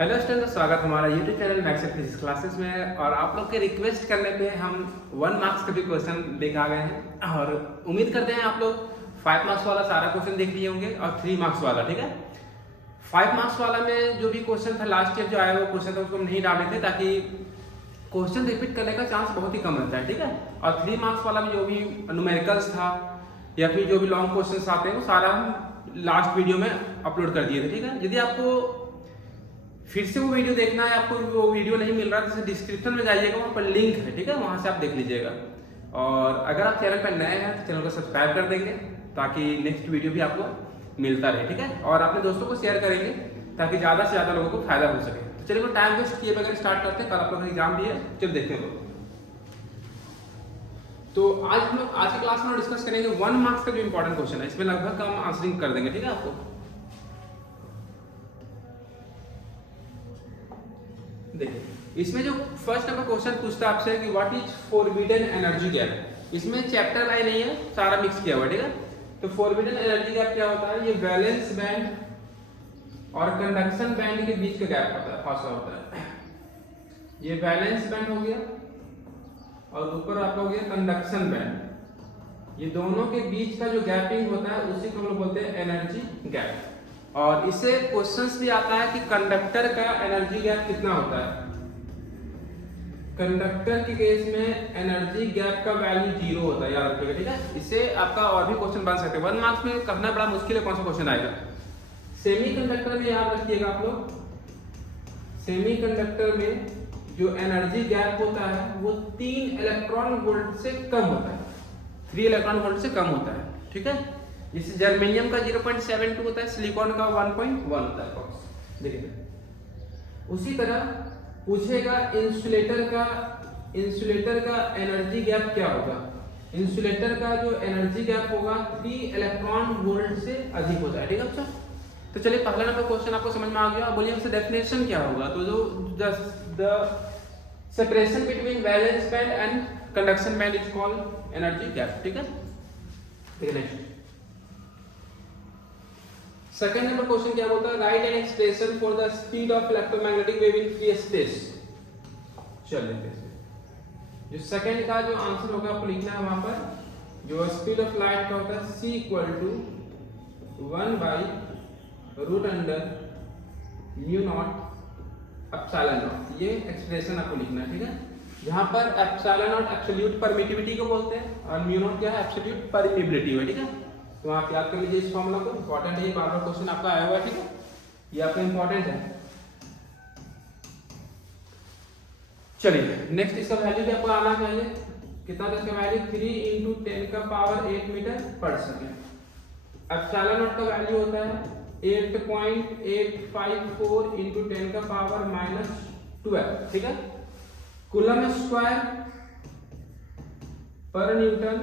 Hello student, स्वागत हमारा YouTube channel maths and physics classes में है। और आप लोग के रिक्वेस्ट करने पे हम 1 मार्क्स का भी क्वेश्चन लेकर आ गए हैं और उम्मीद करते हैं आप लोग 5 मार्क्स वाला सारा क्वेश्चन देख लिए होंगे और 3 मार्क्स वाला, ठीक है। 5 मार्क्स वाला में जो भी क्वेश्चन था लास्ट ईयर जो आया वो क्वेश्चन था उसको हम नहीं डाले थे ताकि क्वेश्चन रिपीट करने का चांस बहुत ही कम रहता है, ठीक है। और 3 मार्क्स वाला में जो भी न्यूमेरिकल्स था या फिर जो भी लॉन्ग क्वेश्चन आते हैं वो सारा हम लास्ट वीडियो में अपलोड कर दिए थे, ठीक है। यदि आपको फिर से वो वीडियो देखना है, आपको वो वीडियो नहीं मिल रहा तो डिस्क्रिप्शन में जाइएगा, वहाँ पर लिंक है, ठीक है, वहाँ से आप देख लीजिएगा। और अगर आप चैनल पर नए हैं तो चैनल को सब्सक्राइब कर देंगे ताकि नेक्स्ट वीडियो भी आपको मिलता रहे, ठीक है। और अपने दोस्तों को शेयर करेंगे ताकि ज़्यादा से ज़्यादा लोगों को फायदा हो सके। तो चलिए टाइम वेस्ट किए बगैर स्टार्ट करते हैं। कल आप लोग का एग्जाम भी है, चलिए देखते हैं लोग। तो आज हम लोग आज की क्लास में डिस्कस करेंगे 1 मार्क्स का जो इंपॉर्टेंट क्वेश्चन है, इसमें लगभग हम आंसरिंग कर देंगे, ठीक है। आपको देखिए इसमें जो फर्स्ट नंबर क्वेश्चन पूछता है आपसे कि what is forbidden energy gap. इसमें चैप्टर वाइज नहीं है, सारा मिक्स किया हुआ है, ठीक है। तो फॉरबिडन एनर्जी गैप क्या होता है? ये वैलेंस बैंड और कंडक्शन बैंड के बीच का गैप होता है, फासला होता है। ये वैलेंस बैंड हो गया और ऊपर आपका हो गया कंडक्शन बैंड। ये दोनों के बीच का जो गैपिंग होता है उसी को हम लोग बोलते हैं एनर्जी गैप। और इससे क्वेश्चंस भी आता है कि कंडक्टर का एनर्जी गैप कितना होता है। कंडक्टर के केस में एनर्जी गैप का वैल्यू 0 होता है, याद रखिएगा, ठीक है। इससे आपका और भी क्वेश्चन बन सकते हैं। 1 मार्क्स में करना बड़ा मुश्किल है, कौन सा क्वेश्चन आएगा। सेमीकंडक्टर में याद रखिएगा आप लोग, सेमीकंडक्टर में जो एनर्जी गैप होता है वो 3 इलेक्ट्रॉन वोल्ट से कम होता है, 3 इलेक्ट्रॉन वोल्ट से कम होता है, ठीक है। जैसे जर्मेनियम का 0.72 होता है, सिलिकॉन का 1.1 होता है, देखिए। उसी तरह पूछेगा इंसुलेटर का एनर्जी गैप क्या होगा। इंसुलेटर का जो एनर्जी गैप होगा 3 इलेक्ट्रॉन वोल्ट से अधिक होता है, ठीक है बच्चों। तो चलिए पहला नंबर क्वेश्चन आपको समझ में आ गया। बोलिए उसका डेफिनेशन क्या होगा। तो जो the separation between valence band and conduction band is called energy gap, ठीक है। देखिए नेक्स्ट सेकंड नंबर क्वेश्चन क्या बोलता है? Right an expression for the speed of electromagnetic wave in free space. चलिए जो सेकंड का जो आंसर होगा आपको लिखना है वहां पर। जो स्पीड ऑफ लाइट का होता है c = under mu not epsilon not. ये एक्सप्रेशन आपको लिखना है, ठीक है। जहां पर एप्सिलॉन नॉट एब्सोल्यूट परमिटिविटी को बोलते हैं और म्यू नॉट क्या है? एब्सोल्यूट परमिएबिलिटी है, ठीक है। तो आप याद कर लीजिए इस फॉर्मूला को, इंपॉर्टेंट है, ये बार बार क्वेश्चन आपका आया हुआ है, ठीक है। ये आपका इंपॉर्टेंट है। चलिए नेक्स्ट इसका वैल्यू भी आपको आना चाहिए। कितना था इसका वैल्यू? 3 × 10⁸ मीटर पर सेकंड। एप्सिलॉन नॉट का वैल्यू होता है 8.854 × 10⁻⁻12, ठीक है। कूलम स्क्वायर पर न्यूटन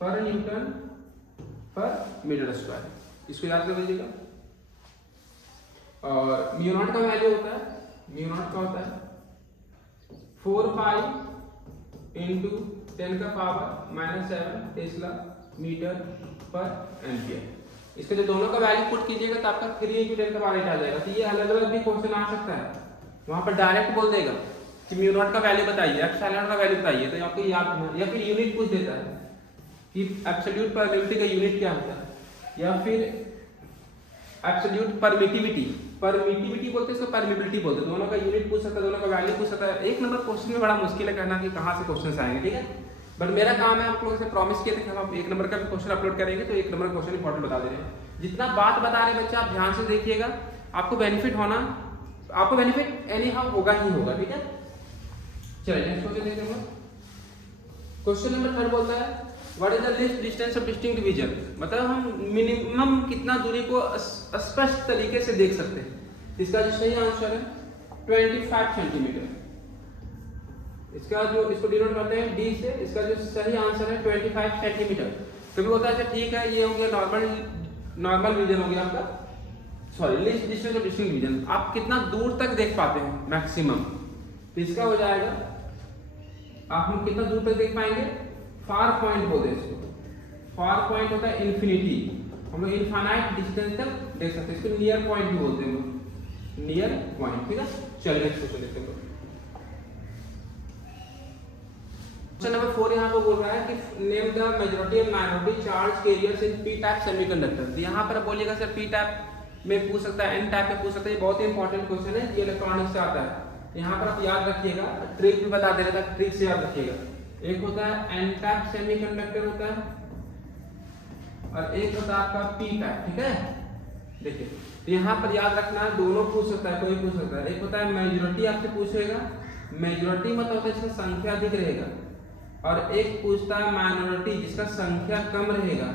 पर मीटर स्क्वायर, इसको याद कर लीजिएगा। और म्यू नॉट का वैल्यू होता है, म्यू नॉट का होता है 4π × 10⁻⁻7 टेस्ला मीटर पर एम्पियर। इसके जो दोनों का वैल्यू पुट कीजिएगा तो आपका 3 × 10⁸ आ जाएगा। तो ये अलग अलग भी क्वेश्चन आ सकता है, वहां पर डायरेक्ट बोल देगा कि म्यू नॉट का वैल्यू बताइए, एप्सिलॉन का वैल्यू बताइए, तो आपको याद, या फिर यूनिट पूछ देता है कि एब्सोल्यूट परमिटिविटी का यूनिट क्या होता है, या फिर एब्सोल्यूट परमिटिविटी बोलते हैं, इसको परमिबिलिटी बोलते हैं। दोनों का यूनिट पूछ सकता है, दोनों का वैल्यू पूछ सकता है। एक नंबर क्वेश्चन में बड़ा मुश्किल है कहना कि कहाँ से क्वेश्चन आएंगे, ठीक है। बट मेरा काम है आप लोगों से प्रॉमिस किया था कि हम 1 नंबर का भी क्वेश्चन अपलोड करेंगे, तो 1 नंबर क्वेश्चन इंपॉर्टेंट बता दे रहे हैं। जितना बात बता रहे हैं बच्चे आप ध्यान से देखिएगा, आपको बेनिफिट एनी हाउ होगा ही होगा, ठीक है। चलिए नेक्स्ट क्वेश्चन देखते हैं। क्वेश्चन नंबर 3 बोलता है what is the least distance of distinct vision. मतलब हम मिनिमम कितना दूरी को स्पष्ट तरीके से देख सकते हैं। इसका जो सही आंसर है 25 सेंटीमीटर। इसका जो इसको डिनोट करते हैं d से, इसका जो सही आंसर है 25 सेंटीमीटर। कभी होता है अच्छा ठीक है, ये हो गया नॉर्मल विजन हो गया आपका, sorry least distance of distinct vision. आप कितना दूर तक देख पाते हैं मैक्सिमम, तो इसका हो जाएगा हम कितना दूर तक देख पाएंगे। फार पॉइंट बोलते हैं इसको, फार पॉइंट होता है इन्फिनिटी, हम लोग इनफाइनाइट डिस्टेंस तक देख सकते हैं, इसको नियर पॉइंट भी बोलते हैं। Near point. ठीक है, चलिए नेक्स्ट क्वेश्चन देखते हैं। क्वेश्चन नंबर 4 यहाँ पे बोल रहा है कि name the majority and minority charge carriers in P type semiconductor. तो यहाँ पर बोलिएगा सर पी टाइप में पूछ सकता है, एन टाइप में पूछ सकता है। ये बहुत ही इंपॉर्टेंट क्वेश्चन है, ये इलेक्ट्रॉनिक्स से आता है। यहाँ पर आप याद रखिएगा, ट्रिक भी बता दे रहा था, ट्रिक से याद रखिएगा। एक होता है एन टाइप सेमीकंडक्टर होता है और एक होता है आपका पी टाइप। ठीक है, देखिए तो यहाँ पर याद रखना है, दोनों पूछ सकता है, कोई पूछ सकता है। एक होता है मेजॉरिटी आपसे पूछेगा, मेजॉरिटी मतलब होता है जिसका संख्या अधिक रहेगा, और एक पूछता है माइनॉरिटी जिसका संख्या कम रहेगा।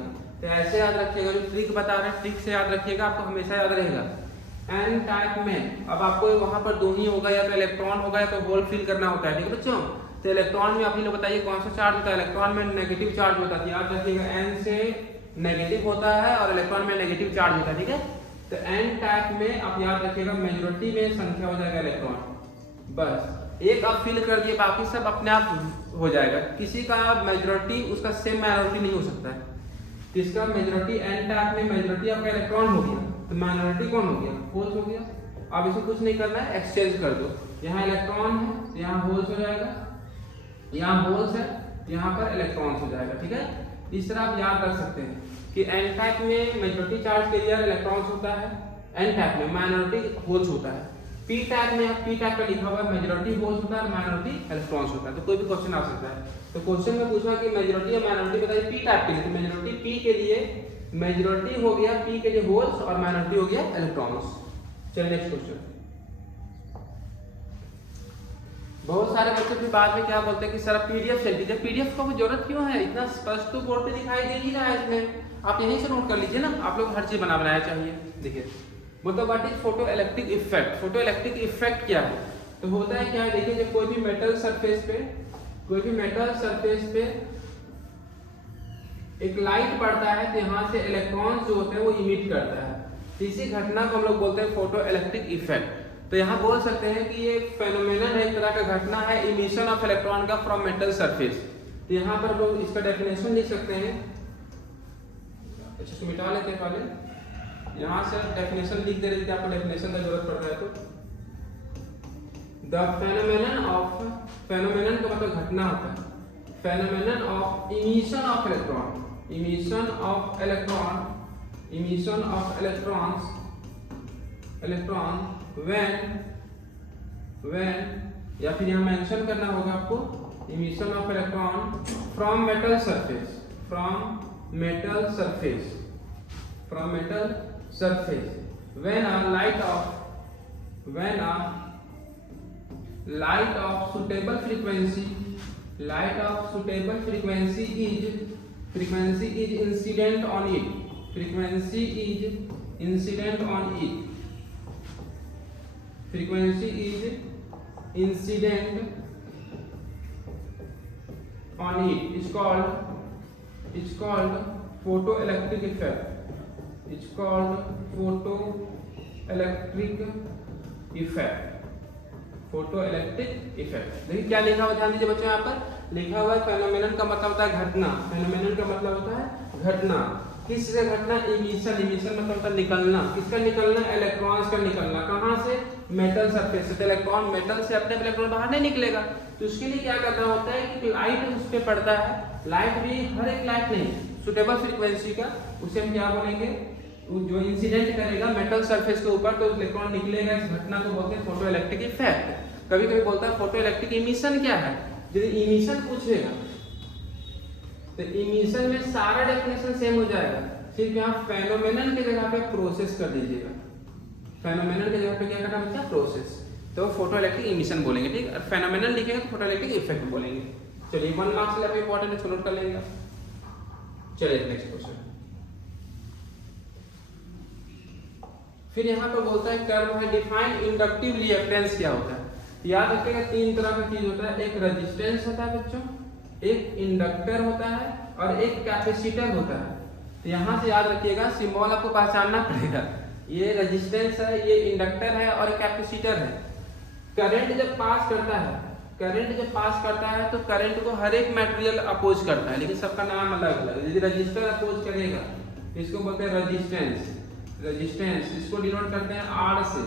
तो ऐसे याद रखिएगा, जो ट्रिक बता रहे हैं ट्रिक से याद रखिएगा, आपको हमेशा याद रहेगा। एन टाइप में अब आपको वहां पर दो ही होगा, या तो इलेक्ट्रॉन होगा या तो होल फिल करना होता है। ठीक है बच्चों, तो इलेक्ट्रॉन में आप ही लोग बताइए कौन सा चार्ज होता है। इलेक्ट्रॉन में नेगेटिव चार्ज होता है, याद रखिएगा एन से नेगेटिव होता है और इलेक्ट्रॉन में नेगेटिव चार्ज होता है। ठीक है, तो एन टाइप में आप याद रखिएगा मेजॉरिटी में संख्या हो जाएगा इलेक्ट्रॉन, बस एक आप फिल कर दिए, बाकी सब अपने आप हो जाएगा। किसी का मेजॉरिटी उसका सेम माइनॉरिटी नहीं हो सकता है। किसका मेजॉरिटी एन टाइप में मेजॉरिटी आपका इलेक्ट्रॉन हो गया, तो माइनॉरिटी कौन हो गया, होल्स हो गया। अब इसको कुछ नहीं करना है, एक्सचेंज कर दो। यहाँ इलेक्ट्रॉन है, यहाँ होल्स हो जाएगा, यहाँ होल्स है, यहाँ पर इलेक्ट्रॉन्स हो जाएगा। ठीक है, इस तरह आप याद रख सकते हैं कि एन टाइप में मेजॉरिटी चार्ज कैरियर इलेक्ट्रॉन्स होता है, एन टाइप में माइनॉरिटी होल्स होता है। पी टाइप में पी टाइप का लिखा हुआ है मेजॉरिटी होल्स होता है और माइनॉरिटी इलेक्ट्रॉन्स होता है। तो कोई भी क्वेश्चन आ सकता है। तो क्वेश्चन में पूछा कि मेजॉरिटी या माइनॉरिटी बताइए पी टाइप के लिए, तो मेजॉरिटी पी के लिए मेजॉरिटी हो गया पी के लिए होल्स और माइनॉरिटी हो गया इलेक्ट्रॉन्स। चलिए नेक्स्ट क्वेश्चन। बहुत सारे बच्चे फिर बाद में क्या बोलते हैं कि सर पीडीएफ सेंड दीजिए। पीडीएफ का जरूरत क्यों है, इतना स्पष्ट तो बोर्ड पे दिखाई दे ही रहा है इसमें, आप यहीं से नोट कर लीजिए ना। आप लोग हर चीज बनाया चाहिए। देखिए मतलब what is photo electric effect. Photo electric effect क्या है, तो होता है क्या है, देखिए जब कोई भी मेटल सरफेस पे, कोई भी मेटल सरफेस पे एक लाइट पड़ता है तो यहाँ से इलेक्ट्रॉन्स जो होते हैं वो इमिट करता है। इसी घटना को हम लोग बोलते हैं फोटो इलेक्ट्रिक इफेक्ट। तो यहाँ बोल सकते हैं कि ये फेनोमेनन है, एक तरह का घटना है, इमिशन ऑफ इलेक्ट्रॉन का फ्रॉम मेटल सरफेस। तो यहाँ पर लोग इसका डेफिनेशन लिख सकते हैं। अच्छा इसको मिटा लेते हैं पहले, यहाँ से डेफिनेशन लिख दे रहे थे, आपको डेफिनेशन का जरूरत पड़ता है तो द फेनोमेनन ऑफ, फेनोमेनन का मतलब घटना होता है, phenomenon of emission of electron, emission of electron, emission of electrons, electron when या फिर यहाँ मेंशन करना होगा आपको, emission of electron from metal surface, from metal surface, from metal surface when a light of suitable frequency, light of suitable frequency is incident on it, frequency is incident on it, frequency is incident on it is called photoelectric effect. It's called photoelectric effect. Photoelectric effect. देखिए क्या लिखा हुआ, ध्यान दीजिए बच्चों, यहाँ पर लिखा हुआ है फेनोमेनन का मतलब होता है घटना, फेनोमेनन का मतलब होता है घटना। किस से घटना, इमिशन, इमिशन मतलब होता है निकलना। किसका निकलना, इलेक्ट्रॉन्स का निकलना। कहाँ से, मेटल सरफेस से। तो इलेक्ट्रॉन मेटल से अपने इलेक्ट्रॉन बाहर नहीं निकलेगा, तो उसके लिए क्या करना होता है कि लाइट उस पर पड़ता है। लाइट भी हर एक लाइट नहीं, सुटेबल फ्रीक्वेंसी का, उसे हम क्या बोलेंगे, जो इंसिडेंट करेगा मेटल सरफेस के ऊपर तो इलेक्ट्रॉन निकलेगा। इस घटना को बोलते हैं फोटो इलेक्ट्रिक इफेक्ट। कभी कभी बोलता है फोटो इलेक्ट्रिक इमिशन क्या है। यदि इमिशन पूछेगा तो इमिशन में सारा डेफिनेशन सेम हो जाएगा, सिर्फ यहाँ फेनोमेनन की जगह पे प्रोसेस कर दीजिएगा। फेनोमेनन की जगह पे क्या करना बच्चा, प्रोसेस, तो फोटो इलेक्ट्रिक इमिशन बोलेंगे। ठीक है, फेनोमेनन लिखेंगे तो फोटो इलेक्ट्रिक इफेक्ट बोलेंगे। चलिए 1 मार्क्स के लिए इंपॉर्टेंट है, नोट कर लेंगे। चलिए नेक्स्ट क्वेश्चन। फिर यहाँ पर बोलता है कर्व है, डिफाइन इंडक्टिव रिएक्टेंस क्या होता है। याद रखिएगा 3 तरह का चीज होता है, एक रेजिस्टेंस होता है बच्चों, एक इंडक्टर होता है और एक कैपेसिटर होता है। तो यहाँ से याद रखिएगा, सिंबल आपको पहचानना पड़ेगा। ये रेजिस्टेंस है, ये इंडक्टर है और कैपेसिटर है। करंट जब पास करता है, करंट जब पास करता है तो करंट को हर एक मटेरियल अपोज करता है, लेकिन सबका नाम अलग अलग है। यदि रजिस्टर अपोज करेगा इसको बोलते हैं रेजिस्टेंस, रेजिस्टेंस इसको डिनोट करते हैं आर से।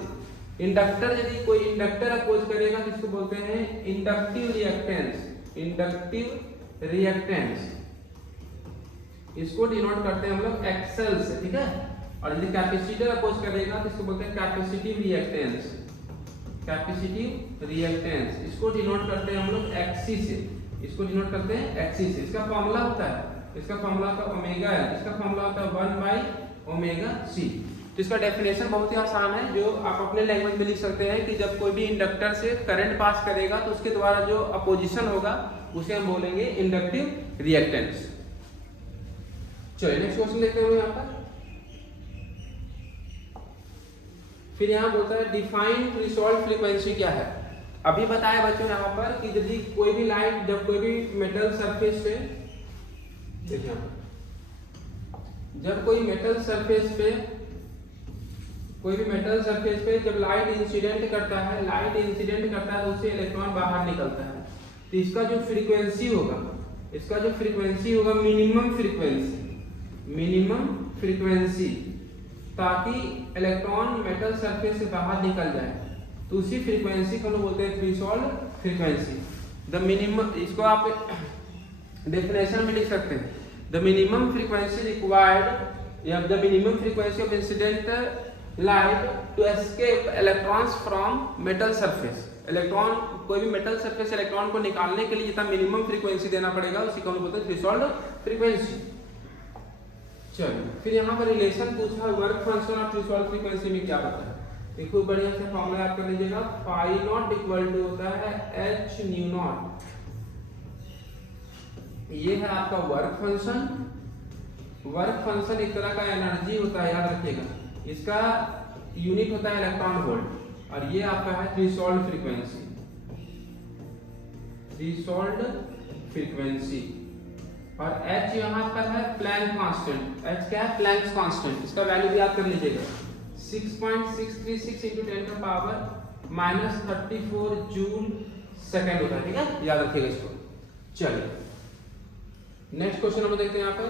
इंडक्टर, यदि कोई इंडक्टर अपोज करेगा तो इसको बोलते हैं इंडक्टिव रिएक्टेंस। इंडक्टिव रिएक्टेंस इसको डिनोट करते हैं हम लोग एक्सेल से, ठीक है। और यदि कैपेसिटर अपोज करेगा तो इसको बोलते हैं कैपेसिटिव रिएक्टेंस। कैपेसिटिव रिएक्टेंस इसको डिनोट करते हैं हम लोग एक्सी से। इसको डिनोट करते हैं एक्सी से। इसका फॉर्मूला होता है, इसका फॉर्मूला होता है ओमेगा एल, इसका फॉर्मूला होता है 1/ओमेगा c। तो इसका डेफिनेशन बहुत ही आसान है, जो आप अपने लैंग्वेज में लिख सकते हैं कि जब कोई भी इंडक्टर से करंट पास करेगा तो उसके द्वारा जो अपोजिशन होगा उसे हम बोलेंगे इंडक्टिव रिएक्टेंस। चलिए नेक्स्ट क्वेश्चन देखते हैं यहाँ पर। फिर यहाँ बोलता है डिफाइन थ्रेशोल्ड फ्रीक्वेंसी क्या है। अभी बताया बच्चों यहाँ पर कि यदि कोई भी लाइट, जब कोई भी मेटल सरफेस पे, देखिए यहाँ पर, जब कोई मेटल सरफेस पे जब लाइट इंसिडेंट करता है तो उससे इलेक्ट्रॉन बाहर निकलता है। तो इसका जो फ्रीक्वेंसी होगा मिनिमम फ्रीक्वेंसी, ताकि इलेक्ट्रॉन मेटल सरफेस से बाहर निकल जाए, तो उसी फ्रीक्वेंसी को हम बोलते हैं थ्रेशोल्ड फ्रीक्वेंसी। द मिनिमम, इसको आप डेफिनेशन में लिख सकते हैं, द मिनिमम फ्रीक्वेंसी रिक्वायर्ड या the minimum frequency of incident light to escape electrons from metal surface. Electron, कोई भी मेटल सरफेस इलेक्ट्रॉन को निकालने के लिए जितना मिनिमम फ्रीक्वेंसी देना पड़ेगा उसी को हम बोलते हैं थ्रेशोल्ड फ्रीक्वेंसी। चलिए फिर यहाँ पर रिलेशन पूछा, work function of threshold frequency में क्या होता है। देखो बढ़िया से फॉर्मूला याद कर लीजिएगा, फाई नॉट इक्वल टू होता है एच न्यू नॉट। ये है आपका वर्क फंक्शन एक तरह का एनर्जी होता है, याद रखिएगा। इसका यूनिट होता है इलेक्ट्रॉन वोल्ट, और ये आपका है थ्रेशोल्ड फ्रीक्वेंसी। और h यहाँ पर है प्लैंक कांस्टेंट। h क्या है? Planck constant. इसका वैल्यू भी याद कर लीजिएगा, 6.636 × 10⁻³ जूल सेकेंड होता है, ठीक है, याद रखिएगा इसको। चलिए नेक्स्ट क्वेश्चन हम देखते हैं यहाँ पर।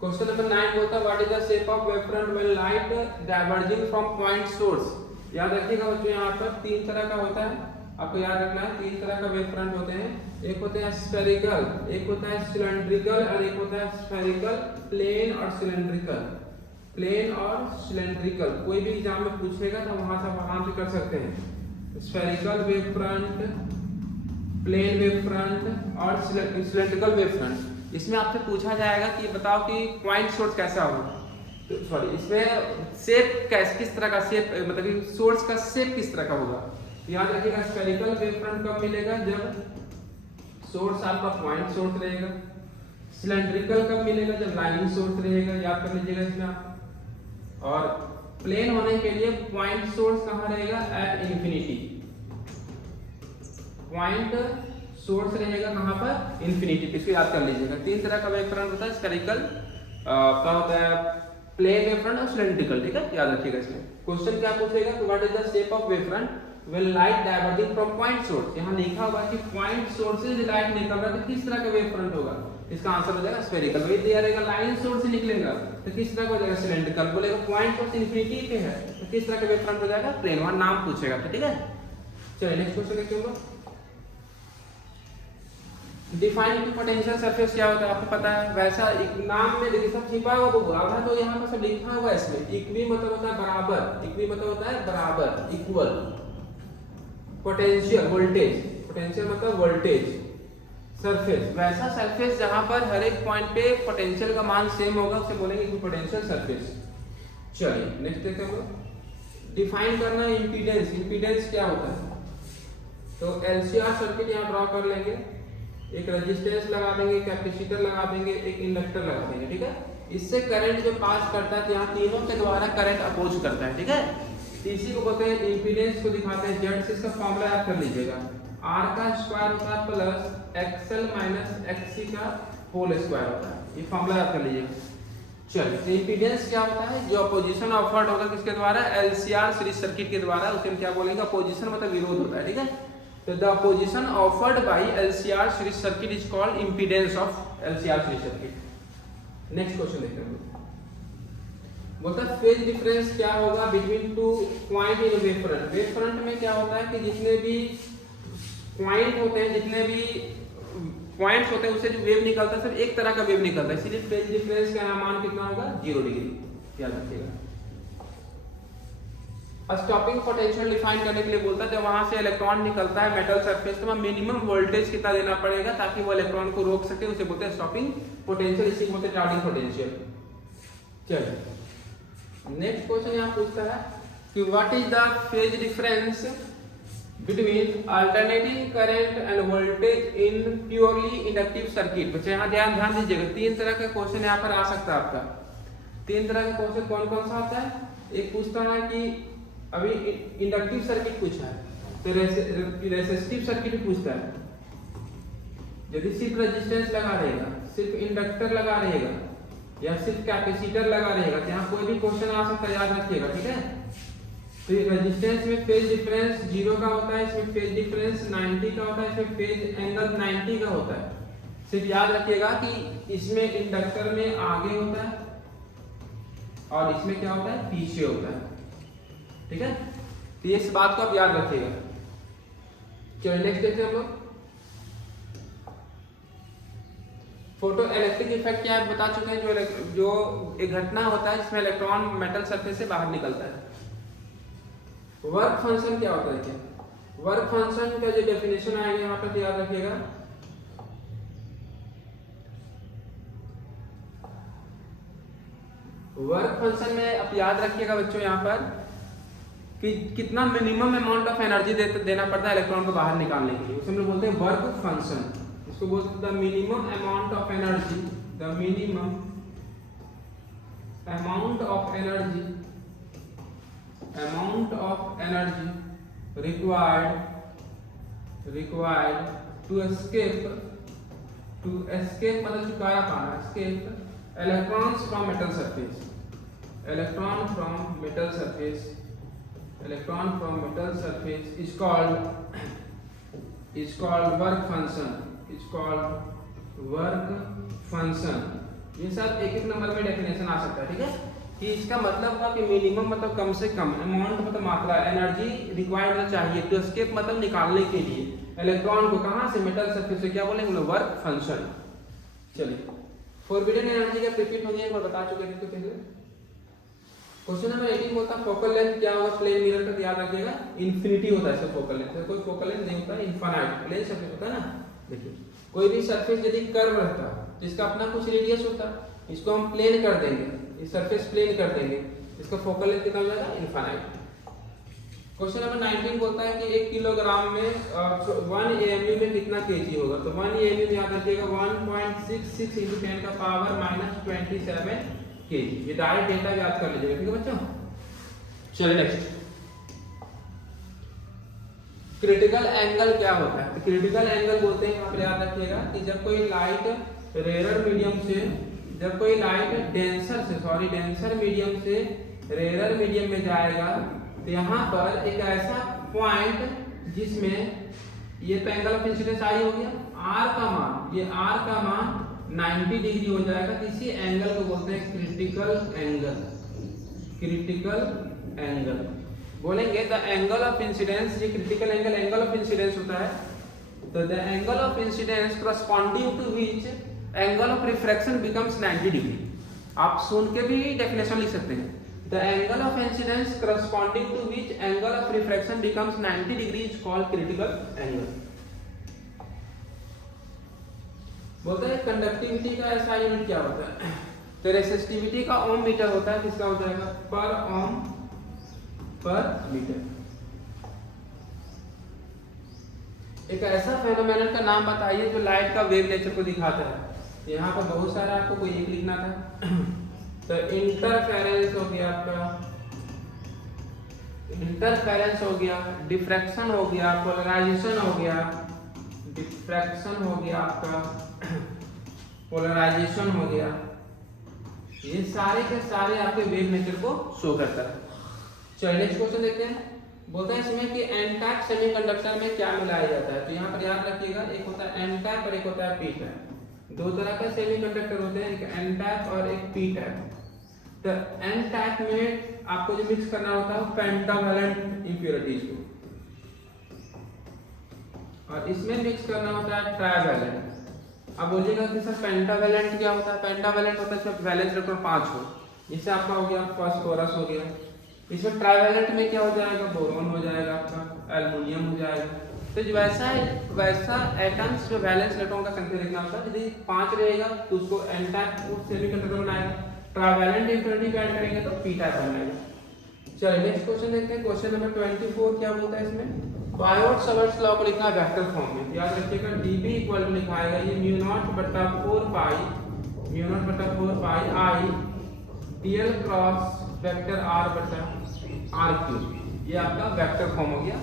क्वेश्चन नंबर 9 बोलता है what is the shape of wavefront when light diverging from point source. याद रखिएगा बच्चों, यहाँ पर 3 तरह का होता है, आपको याद रखना है। 3 तरह का वेवफ्रंट होते हैं, एक होता है स्फेरिकल, एक होता है सिलेंड्रिकल, और एक होता है स्फेरिकल, प्लेन और सिलेंड्रिकल। कोई भी एग्जाम में पूछेगा तो वहां से आप आराम से कर सकते हैं। स्फेरिकल वेवफ्रंट, प्लेन वेवफ्रंट और सिलेंड्रिकल वेवफ्रंट। इसमें आपसे पूछा जाएगा कि बताओ कि पॉइंट सोर्स कैसा होगा, सॉरी इसमें शेप किस तरह का शेप, मतलब कि सोर्स का शेप किस तरह का होगा। याद रखिएगा स्फेरिकल वेवफ्रंट कब मिलेगा, जब सोर्स आपका पॉइंट सोर्स रहेगा। सिलेंड्रिकल कब मिलेगा, जब लाइनिंग सोर्स रहेगा, याद कर लीजिएगा इसमें आप। और प्लेन होने के लिए पॉइंट सोर्स कहाँ रहेगा, एट इंफिनिटी। पॉइंट सोर्स रहेगा कहाँ पर, इंफिनिटी। इसको याद कर लीजिएगा। 3 तरह का वेवफ्रंट होता है, स्फेरिकल क्या होता है, प्लेन वेवफ्रंट और सिलेंड्रिकल, ठीक है, याद रखिएगा। इसमें क्वेश्चन क्या पूछेगा कि what is the shape of wavefront when light diverging from point source. यहाँ लिखा होगा कि पॉइंट सोर्स से लाइट निकल रहा है तो किस तरह का वेवफ्रंट होगा। इसका आंसर हो जाएगा स्फेरिकल। वही दिया रहेगा लाइन सोर्स से निकलेगा तो किस तरह का हो जाएगा, सिलेंड्रिकल। बोलेगा पॉइंट सोर्स इंफिनिटी पे है तो किस तरह का वेवफ्रंट हो जाएगा, प्लेन। वहां नाम पूछेगा, ठीक है। चलिए नेक्स्ट क्वेश्चन देखते हैं। डिफाइन इक्विपोटेंशियल सरफेस क्या होता है, आपको पता है। वैसा एक नाम में देखिए सब छिपा हुआ होगा, आधा तो यहाँ पर सब लिखा हुआ है इसमें। इक्वी मतलब होता है बराबर, इक्वी मतलब होता है बराबर, इक्वल। पोटेंशियल वोल्टेज, पोटेंशियल मतलब वोल्टेज। सरफेस, वैसा सरफेस जहां पर हर एक पॉइंट पे पोटेंशियल का मान सेम होगा उसे बोलेंगे इक्विपोटेंशियल सरफेस। चलिए नेक्स्ट देखते हैं। डिफाइन करना इंपीडेंस। इंपीडेंस क्या होता है, तो एलसीआर सर्किट यहाँ ड्रॉ कर लेंगे। एक रेजिस्टेंस लगा देंगे, कैपेसिटर लगा देंगे, एक इंडक्टर लगा देंगे, ठीक है। इससे करंट जो पास करता है, यहाँ तीनों के द्वारा करंट अपोज करता है, ठीक है। इसी को बोलते हैं इंपीडेंस को दिखाते हैं जेड से। इसका फॉर्मूला याद कर लीजिएगा, आर का स्क्वायर होता है प्लस एक्सएल माइनस एक्ससी का होल स्क्वायर होता है। ये फॉर्मूला याद कर लीजिएगा। चलिए तो इंपीडेंस क्या होता है, जो अपोजिशन ऑफर्ड होगा किसके द्वारा, एलसीआर सीरीज सर्किट के द्वारा, उसे हम क्या बोलेंगे, अपोजिशन मतलब विरोध होता है, ठीक है। तो the opposition offered by LCR series circuit is called impedance of LCR series circuit. Next question देखते हैं। बोलता है फेज डिफरेंस क्या होगा between two point in wave front. Wave front में क्या होता है कि जितने भी पॉइंट होते हैं, जितने भी पॉइंट्स होते हैं, उससे जो वेव निकलता है सिर्फ एक तरह का वेव निकलता है, इसलिए फेज डिफरेंस का मान कितना होगा 0 डिग्री। याद रखिएगा। स्टॉपिंग पोटेंशियल डिफाइन करने के लिए बोलता है जब वहां से इलेक्ट्रॉन निकलता है मेटल सरफेस तो मिनिमम वोल्टेज कितना देना पड़ेगा ताकि वो इलेक्ट्रॉन को रोक सके, उसे बोलते हैं स्टॉपिंग पोटेंशियल, इसी को बोलते हैं चार्जिंग पोटेंशियल। चलिए नेक्स्ट क्वेश्चन यहाँ पूछता है कि what is the phase difference between alternating current end voltage in purely inductive circuit. बच्चे यहाँ ध्यान दीजिएगा, 3 तरह का क्वेश्चन यहाँ पर आ सकता है आपका। 3 तरह का क्वेश्चन कौन कौन सा आता है? एक पूछता है कि अभी इंडक्टिव सर्किट पूछा है तो रेसिस्टिव सर्किट पूछता है, यदि सिर्फ रेजिस्टेंस लगा रहेगा, सिर्फ इंडक्टर लगा रहेगा या सिर्फ कैपेसिटर लगा रहेगा तो यहाँ कोई भी क्वेश्चन आ सकता है, याद रखिएगा। ठीक है, तो रेजिस्टेंस में फेज डिफरेंस 0 का होता है, इसमें फेज डिफरेंस 90 का होता है, इसमें फेज एंगल 90 का होता है। सिर्फ याद रखिएगा कि इसमें इंडक्टर में आगे होता है और इसमें क्या होता है पीछे होता है। ठीक है, तो इस बात को आप याद रखिएगा। चलिए नेक्स्ट देखते हैं हम लोग। फोटो इलेक्ट्रिक इफेक्ट क्या है बता चुके हैं, जो एक घटना होता है जिसमें इलेक्ट्रॉन मेटल सरफेस से बाहर निकलता है। वर्क फंक्शन क्या होता है? क्या वर्क फंक्शन का जो डेफिनेशन आएगा यहाँ पर याद रखिएगा। वर्क फंक्शन में आप याद रखिएगा बच्चों यहाँ पर कि कितना मिनिमम अमाउंट ऑफ एनर्जी देना पड़ता है इलेक्ट्रॉन को बाहर निकालने के लिए, उसे हम लोग बोलते हैं वर्क फंक्शन। इसको बोलते हैं the minimum amount of energy, the minimum amount of energy, amount of energy required to escape मतलब छुटकारा पाना, escape electrons from metal surface, electron from metal surface is called work function, is called work function। ये सब एक एक number में definition आ सकता है। ठीक है, कि इसका मतलब हुआ कि मिनिमम मतलब कम से कम, अमाउंट मतलब मात्रा, एनर्जी रिक्वायर्ड चाहिए टू एस्केप मतलब निकालने के लिए इलेक्ट्रॉन को कहां से मेटल सरफेस से, क्या बोलेंगे वर्क फंक्शन। चलिए फॉरबिडन एनर्जी का रिपीट हो गया, एक बार बता चुके थे तो पहले। क्वेश्चन नंबर 18 बोलता है फोकल लेंथ क्या होगा प्लेन मिरर का, याद रखिएगा इन्फिनिटी होता है इसका फोकल लेंथ, कोई फोकल लेंथ नहीं होता, इनफाइनाइट प्लेन सरफेस होता है ना। देखिए कोई भी सरफेस यदि कर्व रहता है जिसका अपना कुछ रेडियस होता है, इसको हम प्लेन कर देंगे, इस सरफेस प्लेन कर देंगे, इसका फोकल लेंथ कितना हो जाएगा इनफाइनाइट। क्वेश्चन नंबर 19 बोलता है कि 1 किलोग्राम में 1 एएमयू में कितना केजी होगा, तो 1 एएमयू में याद रखिएगा 1.66 into 10 का पावर -27 केजी। ये डायरेक्ट डेटा याद कर लीजिएगा। ठीक है बच्चों, चलिए नेक्स्ट। क्रिटिकल एंगल क्या होता है? तो क्रिटिकल एंगल बोलते हैं, आप याद रखिएगा कि जब कोई लाइट रेयर मीडियम से, जब कोई लाइट डेंसर मीडियम से रेयर मीडियम में जाएगा तो यहाँ पर एक ऐसा पॉइंट जिसमें ये तो एंगल ऑफ इंसिडेंस आई हो गया, आर का मान, ये आर का मान 90 डिग्री हो जाएगा, तो इसी एंगल को बोलते हैं क्रिटिकल एंगल। क्रिटिकल एंगल बोलेंगे द एंगल ऑफ इंसिडेंस, ये क्रिटिकल एंगल ऑफ इंसिडेंस होता है, तो the angle of incidence corresponding to which angle of refraction becomes 90 degree. आप सुन के भी डेफिनेशन लिख सकते हैं, the angle of incidence corresponding to which angle of refraction becomes 90 degree is called critical angle. बोलते हैं कंडक्टिविटी का ऐसा यूनिट क्या होता है, तो रेसिस्टिविटी का ओम मीटर होता है, किसका हो जाएगा पर ओम पर मीटर। एक ऐसा फेनोमेनन का नाम बताइए जो लाइट का वेव नेचर को दिखाता है। यहाँ पर बहुत सारा आपको कोई एक लिखना था, तो इंटरफेरेंस हो गया आपका, इंटरफेरेंस हो गया, डिफ्रैक्शन हो गया, पोलराइजेशन हो गया, डिफ्रैक्शन हो गया आपका, पोलराइजेशन हो गया, ये सारे के सारे आपके वेव नेचर को शो करता है। चलिए नेक्स्ट क्वेश्चन देखते हैं। बोलता है इसमें कि एन टाइप सेमीकंडक्टर में क्या मिलाया जाता है, तो यहाँ पर याद रखिएगा एक होता है एन टाइप और एक होता है पी टाइप। दो तरह के सेमीकंडक्टर होते हैं, एक एन टाइप और एक पी टाइप। तो एन टाइप में आपको जो मिक्स करना होता है वो पेंटावैलेंट इंप्योरिटीज को, और इसमें मिक्स करना होता है ट्राइवैलेंट। अब बोलिएगा कि सर पेंटावैलेंट क्या होता है? पेंटावैलेंट होता है जब वैलेंस इलेक्ट्रॉन 5 हो, जिससे आपका हो गया फास्फोरस हो गया। इसमें ट्राइवैलेंट में क्या हो जाएगा? बोरॉन हो जाएगा, आपका एल्युमिनियम हो जाएगा। तो जो वैसा एटम्स जो वैलेंस इलेक्ट्रॉन का संख्या लिखना होता है, यदि 5 रहेगा तो उसको एन टाइप सेमीकंडक्टर बनाएगा, ट्राइवैलेंट इंप्योरिटी को ऐड करेंगे तो पी टाइप बनाएगा। चलिए नेक्स्ट क्वेश्चन देखते हैं। क्वेश्चन नंबर 24 क्या बोलता है इसमें? बायोट-सावर्ट्स लॉ को लिखना है वेक्टर फॉर्म में। याद रखिएगा dB इक्वल टू लिखा है ये म्यू नॉट बटा 4 पाई आई dl क्रॉस वेक्टर r बटा r क्यूब। ये आपका वेक्टर फॉर्म हो गया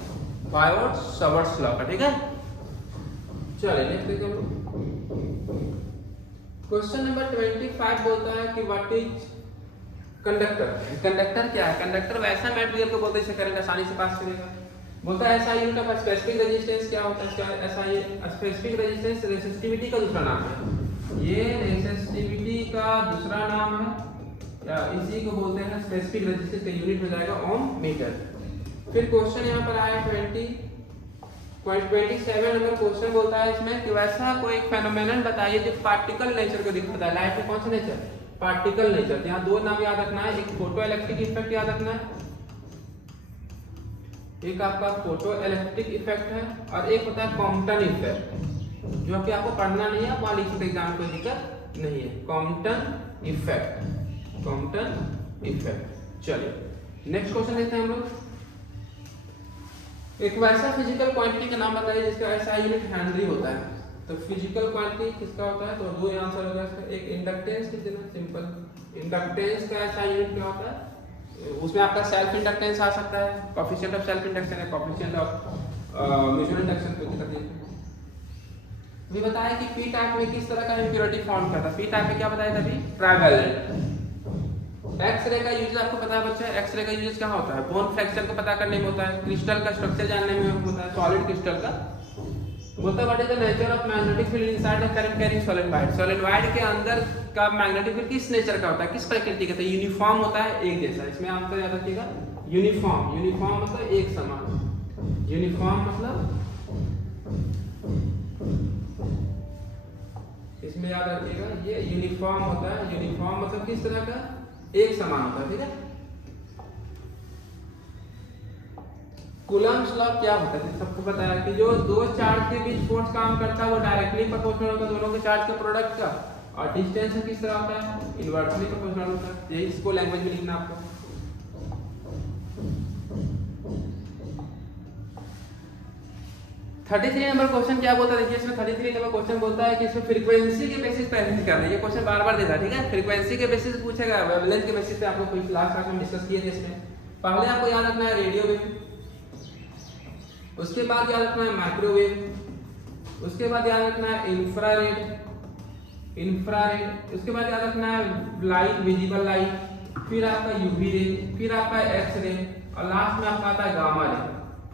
बायोट-सावर्ट्स लॉ का, ठीक है। चलिए नेक्स्ट देखते हैं। क्वेश्चन नंबर 25 बोलता है कि व्हाट इज कंडक्टर। कंडक्टर क्या है? कंडक्टर वैसा मटेरियल को बोलते हैं जिससे करंट आसानी से पास करेगा। बोलता है ऐसा यूनिट ऑफ स्पेसिफिक रेजिस्टेंस क्या होता है? ऐसा ये स्पेसिफिक रेजिस्टेंस रेसिस्टिविटी का दूसरा नाम है। ये रेसिस्टिविटी का दूसरा नाम है, या इसी को बोलते हैं स्पेसिफिक रेजिस्टेंस का यूनिट हो जाएगा ओम मीटर। फिर क्वेश्चन यहाँ पर आया 27 नंबर क्वेश्चन बोलता है इसमें कि वैसा कोई एक फेनोमेनन बताइए जो पार्टिकल नेचर को दिखाता है। लाइट में कौन सा नेचर? Particle nature. यहाँ दो नाम याद रखना है, एक फोटो इलेक्ट्रिक इफेक्ट याद रखना है, एक आपका फोटो इलेक्ट्रिक इफेक्ट है, और एक होता है कॉम्पटन इफेक्ट, जो कि आपको पढ़ना नहीं है, आप वहां लिख सकते, एग्जाम कोई दिक्कत नहीं है। Compton effect, Compton effect. चलिए नेक्स्ट क्वेश्चन देखते हैं हम लोग। एक वैसा फिजिकल क्वांटिटी का नाम बताइए जिसका ऐसा यूनिट हेनरी होता है। तो फिजिकल क्वांटिटी किसका होता है? तो दो आंसर होगा इसका। एक इंडक्टेंस की तरह, सिंपल इंडक्टेंस का ऐसा यूनिट क्या होता है? उसमें आपका सेल्फ इंडक्टेंस आ सकता है, कोएफिशिएंट ऑफ सेल्फ इंडक्शन है, कोएफिशिएंट ऑफ म्यूचुअल इंडक्शन को दिखा दीजिए। ये बताया कि पी टाइप में किस तरह का इंप्योरिटी फॉर्म करता है। पी टाइप में क्या बताया था अभी? ट्राइवैलेंट। एक्स-रे का यूज आपको पता है बच्चा, एक्स-रे का यूज क्या होता है? बोन फ्रैक्चर को पता करने में होता है, क्रिस्टल का स्ट्रक्चर जानने में होता है, सॉलिड क्रिस्टल का। बोलता what is the nature of magnetic field inside the current carrying solenoid. Solenoid के अंदर का मैग्नेटिक फील्ड किस नेचर का होता है, किस प्रकृति का? तो यूनिफॉर्म होता है, एक जैसा। इसमें आंसर याद रखिएगा यूनिफॉर्म। यूनिफॉर्म मतलब एक समान। यूनिफॉर्म मतलब इसमें याद रखिएगा ये यूनिफॉर्म होता है। यूनिफॉर्म मतलब किस तरह का? एक समान होता है, ठीक है। कूलम्ब्स लॉ क्या होता है? सबको पता है कि जो दो चार्ज के बीच फोर्स काम करता है वो डायरेक्टली प्रोपोर्शनल होता है दोनों के चार्ज के प्रोडक्ट का, और डिस्टेंस किस तरह होता है? इनवर्सली प्रोपोर्शनल होता है। यही इसको लैंग्वेज में लिखना आपको। थर्टी 33 नंबर क्वेश्चन क्या बोलता है? देखिए इसमें 33 नंबर क्वेश्चन बोलता है कि इसमें फ्रीक्वेंसी के बेसिस पे अरेंज करना है। ये क्वेश्चन बार-बार देता है, ठीक है। फ्रीक्वेंसी के बेसिस पे पूछेगा, वेवलेंथ के बेसिस पे आपको कोई क्लास में डिस्कस किए थे। इसमें पहले आपको याद रखना है रेडियो वेव, उसके बाद याद रखना है माइक्रोवेव, उसके बाद याद रखना है इंफ्रारेड, उसके बाद याद रखना है लाइट, विजिबल लाइट, फिर आपका यूवी रे, फिर आपका एक्स रे, और लास्ट में आपका आता है गामा रे।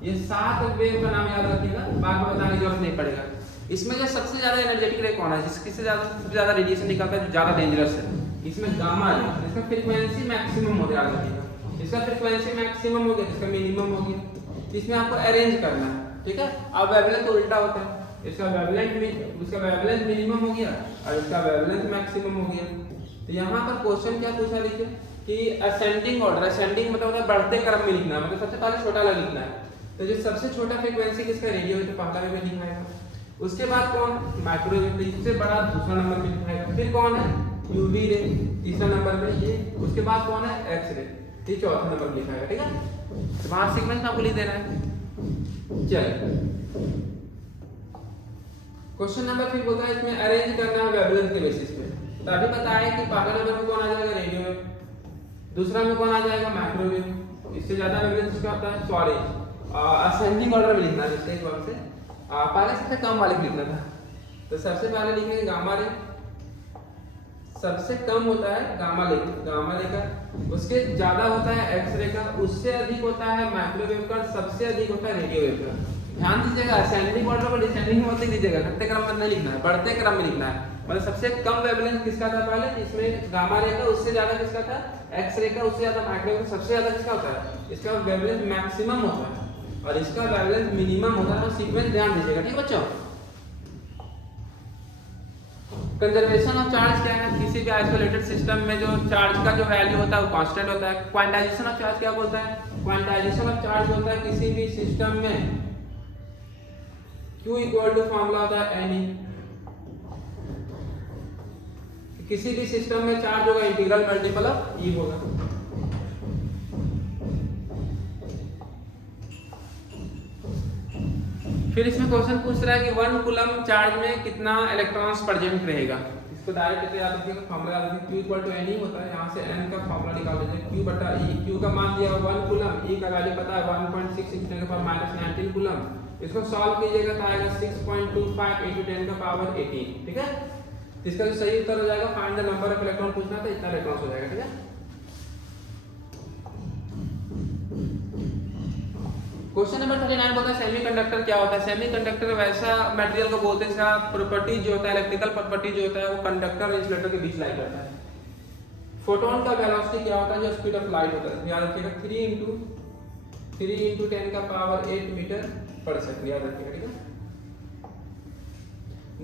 ये 7 वेव का नाम याद रखिएगा, बाद में बताने की जरूरत नहीं पड़ेगा। इसमें जो सबसे ज्यादा एनर्जेटिक रे कौन है, जिससे सबसे ज्यादा रेडिएशन निकलता है, जो ज्यादा डेंजरस है? इसमें गामा रे। इसका फ्रीक्वेंसी मैक्सिमम हो गया, याद रखिएगा। इसका फ्रीक्वेंसी मैक्सिमम हो गया, इसका मिनिमम हो गया। इसमें आपको अरेंज करना है, ठीक है। अब वेवलेंथ तो उल्टा होता है, इसका वेवलेंथ मिनिमम हो गया और इसका वेवलेंथ मैक्सिमम हो गया। तो यहाँ पर क्वेश्चन क्या पूछा देखिए कि असेंडिंग ऑर्डर, असेंडिंग मतलब होता है बढ़ते क्रम में लिखना, मतलब सबसे पहले छोटा वाला लिखना है। तो जो सबसे छोटा फ्रीक्वेंसी किसका? रेडियो, तो पहला में लिखाएगा। उसके बाद कौन? माइक्रोवेव, तो इससे बड़ा दूसरा नंबर पे लिखाएगा। फिर कौन है? यूवी रे, तीसरा नंबर पे ये। उसके बाद कौन है? एक्स रे, ये चौथा नंबर लिखाएगा, ठीक है। तो वहां सीक्वेंस आपको लिख देना है। चलिए क्वेश्चन नंबर फिर बोलता है इसमें अरेंज करना है वेवलेंथ के बेसिस पे। तो अभी बताया कि पहला नंबर पे कौन आ जाएगा? रेडियो वेव, दूसरा में कौन आ जाएगा? माइक्रोवेव, इससे ज्यादा वेवलेंथ इसका होता है सॉरी असेंडिंग ऑर्डर में लिखना है। इससे एक बार से पहले सबसे कम वाले लिखना था, तो सबसे पहले लिखेंगे गामा रे, सबसे कम होता है गामा रे का, उसके ज्यादा होता है एक्स रे का, उससे अधिक होता है माइक्रोवेव का, सबसे अधिक होता है रेडियो वेव का। ध्यान दीजिएगा, असेंडिंग ऑर्डर को डिसेंडिंग मत लिख दीजिएगा, घटते क्रम में नहीं लिखना है, बढ़ते क्रम में लिखना है। मतलब सबसे कम वेवलेंथ किसका था पहले, जिसमें गामा रे का, उससे ज्यादा किसका था एक्स रे का, उससे ज्यादा माइक्रोवेव का, सबसे ज्यादा किसका होता है, इसका वेवलेंथ मैक्सिमम होता है और इसका वेवलेंथ मिनिमम होता है। सीक्वेंस ध्यान दीजिएगा, ठीक बच्चों। कंजर्वेशन ऑफ चार्ज क्या है, किसी भी आइसोलेटेड सिस्टम में जो चार्ज का जो वैल्यू होता है वो कांस्टेंट होता है। क्वांटाइजेशन ऑफ चार्ज क्या बोलता है, क्वांटाइजेशन ऑफ चार्ज होता है किसी भी सिस्टम में Q इक्वल टू फॉर्मूला होता है N। किसी भी सिस्टम में चार्ज होगा इंटीग्रल मल्टीपल ऑफ E होगा। फिर इसमें क्वेश्चन पूछ रहा है कि 1 कूलम चार्ज में कितना इलेक्ट्रॉन्स प्रेजेंट रहेगा। इसको डायरेक्ट याद रखिएगा, फॉर्मूला याद रखिए, Q इक्वल टू N ही होता है। यहाँ से N का फॉर्मूला निकाल लीजिए, Q बटा E। Q का मान दिया 1 कूलम, E का वैल्यू पता है 1.6 × 10⁻⁻19 कूलम। इसको सॉल्व कीजिएगा तो आएगा 6.25 × 10⁻18, ठीक है। इसका जो सही उत्तर हो जाएगा, find the number of electron पूछना था, इतना इलेक्ट्रॉन्स हो जाएगा, ठीक है। क्वेश्चन नंबर 39 बोलता है सेमीकंडक्टर क्या होता है। सेमीकंडक्टर वैसा मटेरियल को बोलते हैं जिसका प्रॉपर्टी जो होता है, इलेक्ट्रिकल प्रॉपर्टी जो होता है वो कंडक्टर और इंसुलेटर के बीच लाई करता है। फोटोन का वेलोसिटी क्या होता है, जो स्पीड ऑफ लाइट होता है, याद रखिएगा 3 × 10⁸ मीटर पर सेकंड, याद रखिएगा, ठीक है।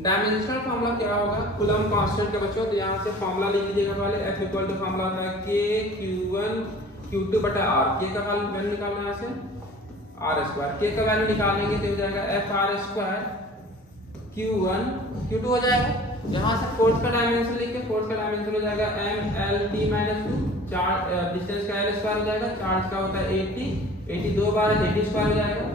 डायमेंशनल फार्मूला क्या होगा, कूलम कांस्टेंट का बच्चों, तो यहाँ से फार्मूला लिख लीजिएगा पहले। F इक्वल टू फार्मूला होता है K Q1 Q2 बटा R। K का वैल्यू निकालना है यहाँ से R स्क्वायर। K का वैल्यू निकालेंगे तो हो जाएगा FR स्क्वायर Q1 Q2 हो जाएगा। यहाँ से फोर्स का डायमेंशन लिख के, फोर्स का डायमेंशन हो जाएगा MLT-2, चार्ज डिस्टेंस का L स्क्वायर हो जाएगा, चार्ज का होता है 80 2 बार 80 स्क्वायर हो जाएगा।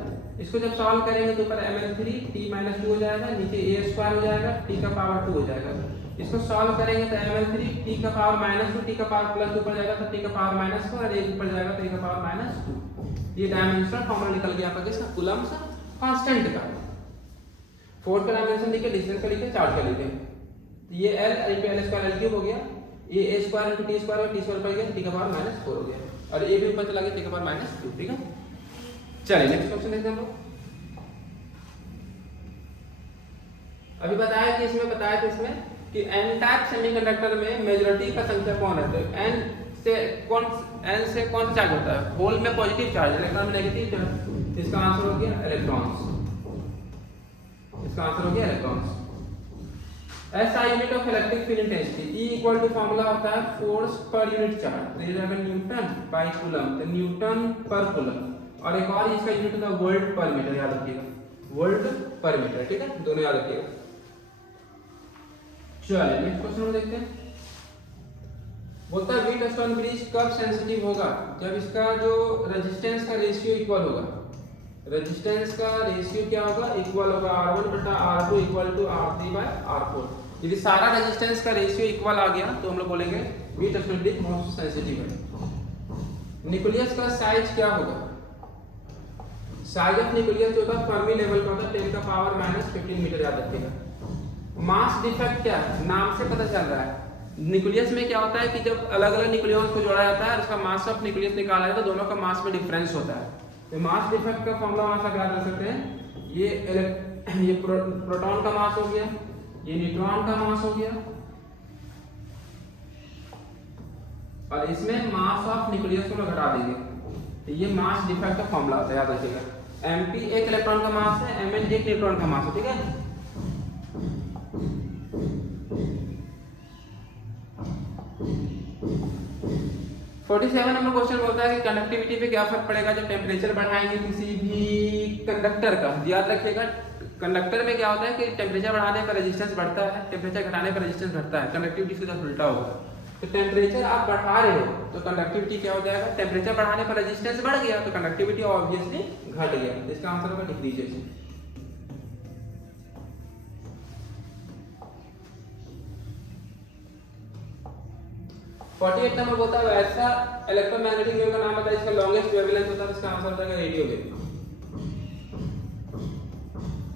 इसको जब सॉल्व करेंगे तो ऊपर ml3 T-2 हो जाएगा, नीचे a स्क्वायर हो जाएगा, t का पावर 2 हो जाएगा। इसको सॉल्व करेंगे तो ml3 t का पावर -2, t का पावर +2 ऊपर जाएगा तो t का पावर -4 और a ऊपर जाएगा तो a का पावर -2। ये डायमेंशनल फॉर्मूला निकल गया आपका किसका, कूलम्ब सा कांस्टेंट का। फोर्स का डायमेंशन लिखे, डिस्टेंस का लिखे, चार्ज का लिखे। ये l L square L cube हो गया, ये a स्क्वायर × t स्क्वायर और t स्क्वायर पर गया, t का पावर -4 हो गया और a भी ऊपर चला गया, t का पावर -2, ठीक है। चलिए नेक्स्ट क्वेश्चन देखते हैं हम लोग। अभी बताया कि इसमें बताया था इसमें कि एन टाइप सेमीकंडक्टर में मेजॉरिटी का संख्या कौन है, तो n से कौन सा चार्ज होता है, होल में पॉजिटिव चार्ज, इलेक्ट्रॉन में नेगेटिव चार्ज। इसका आंसर हो गया इलेक्ट्रॉन्स, इसका आंसर हो गया electrons. SI unit of electric field intensity, E equal to formula होता है फोर्स पर यूनिट चार्ज, ये जाएगा न्यूटन बाय कूलम, तो न्यूटन पर कूलम। और एक और इसका यूनिट होता है वोल्ट पर मीटर, याद रखिएगा, वोल्ट पर मीटर, ठीक है, दोनों याद रखिएगा। चलिए नेक्स्ट क्वेश्चन हम देखते हैं। बोलता है व्हीटस्टोन ब्रिज कब सेंसिटिव होगा, जब इसका जो रेजिस्टेंस का रेशियो इक्वल होगा। रेजिस्टेंस का रेशियो क्या होगा, इक्वल होगा R1 बटा R2 इक्वल टू R3/R4। यदि सारा रेजिस्टेंस का रेशियो इक्वल आ गया तो हम लोग बोलेंगे व्हीटस्टोन ब्रिज मोस्ट सेंसिटिव है। न्यूक्लियस का साइज क्या होगा, साइज ऑफ न्यूक्लियस जो होता है फर्मी लेवल का होता है 10 का पावर -15 मीटर, याद रखिएगा। मास डिफेक्ट क्या है, नाम से पता चल रहा है। न्यूक्लियस में क्या होता है कि जब अलग अलग न्यूक्लियॉन्स को जोड़ा जाता है, उसका मास ऑफ न्यूक्लियस निकाला जाता है, तो दोनों का मास में डिफरेंस होता है। तो मास डिफेक्ट का फॉर्मूला वहां से याद रख सकते हैं, ये प्रोटॉन का मास हो गया, ये न्यूट्रॉन का मास हो गया, और इसमें मास ऑफ न्यूक्लियस को घटा देंगे, तो ये मास डिफेक्ट का फॉर्मूला होता है, याद रखिएगा। mp एक इलेक्ट्रॉन का मास है, mn एक न्यूट्रॉन का मास है, ठीक है। फोर्टी 47 नंबर क्वेश्चन बोलता है कि कंडक्टिविटी पे क्या फर्क पड़ेगा जब टेम्परेचर बढ़ाएंगे किसी भी कंडक्टर का। याद रखिएगा, कंडक्टर में क्या होता है कि टेम्परेचर बढ़ाने पर रेजिस्टेंस बढ़ता है, टेम्परेचर घटाने पर रेजिस्टेंस घटता है। कंडक्टिविटी सीधा उल्टा होगा। तो टेम्परेचर आप बढ़ा रहे हो तो कंडक्टिविटी क्या हो जाएगा, टेम्परेचर बढ़ाने पर रेजिस्टेंस बढ़ गया तो कंडक्टिविटी ऑब्वियसली घट गया। इसका आंसर होगा, लिख दीजिए। 48 नंबर बोलता है ऐसा इलेक्ट्रोमैग्नेटिक वेव का नाम बताइए इसका लॉन्गेस्ट वेवलेंथ होता है, इसका आंसर होता है रेडियो वेव,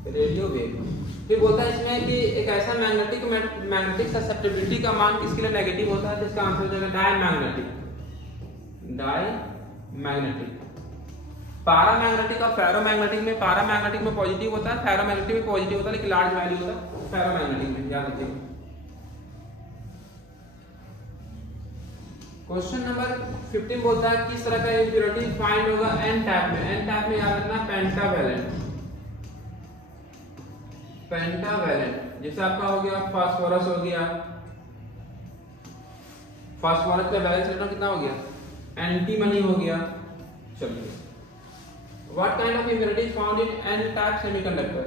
रेडियो वेव। फिर बोलता है इसमें कि एक ऐसा मैग्नेटिक ससेप्टिबिलिटी का मान किसके लिए नेगेटिव होता है, जिसका आंसर हो जाएगा डायमैग्नेटिक। पैरामैग्नेटिक और फेरोमैग्नेटिक में, पैरामैग्नेटिक में पॉजिटिव होता है, फेरोमैग्नेटिक में पॉजिटिव होता है, लेकिन लार्ज वैल्यू होता है फेरोमैग्नेटिक में, याद रखिएगा। क्वेश्चन नंबर 15 बोलता है किस तरह का इम्प्योरिटी फाइंड होगा एन टाइप में। एन टाइप में याद रखना पेंटावैलेंट, पेंटावैलेंट जैसे आपका हो गया फास्फोरस हो गया, फास्फोरस का वैलेंस इलेक्ट्रॉन कितना हो गया, एंटीमनी हो गया। चलिए what kind of impurity is found in an type semiconductor,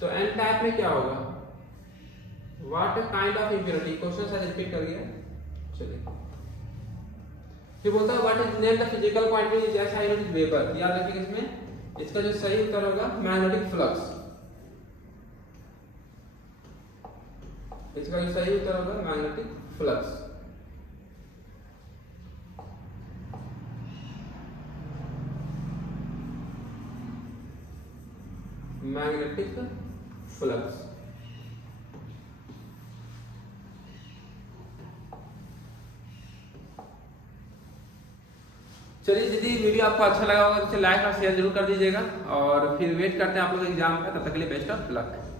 तो एन टाइप में क्या होगा, what kind of impurity, question शायद रिपीट कर गया। चलिए फिर बोलता है what is name the physical quantity जैसे आई यूनिट वेपर, याद रखिए इसमें इसका जो सही उत्तर होगा मैग्नेटिक फ्लक्स, इसका जो सही उत्तर होगा मैग्नेटिक फ्लक्स। Magnetic flux. चलिए यदि वीडियो आपको अच्छा लगा होगा तो लाइक और शेयर जरूर कर दीजिएगा, और फिर वेट करते हैं आप लोग एग्जाम का, तब तक के लिए बेस्ट ऑफ लक।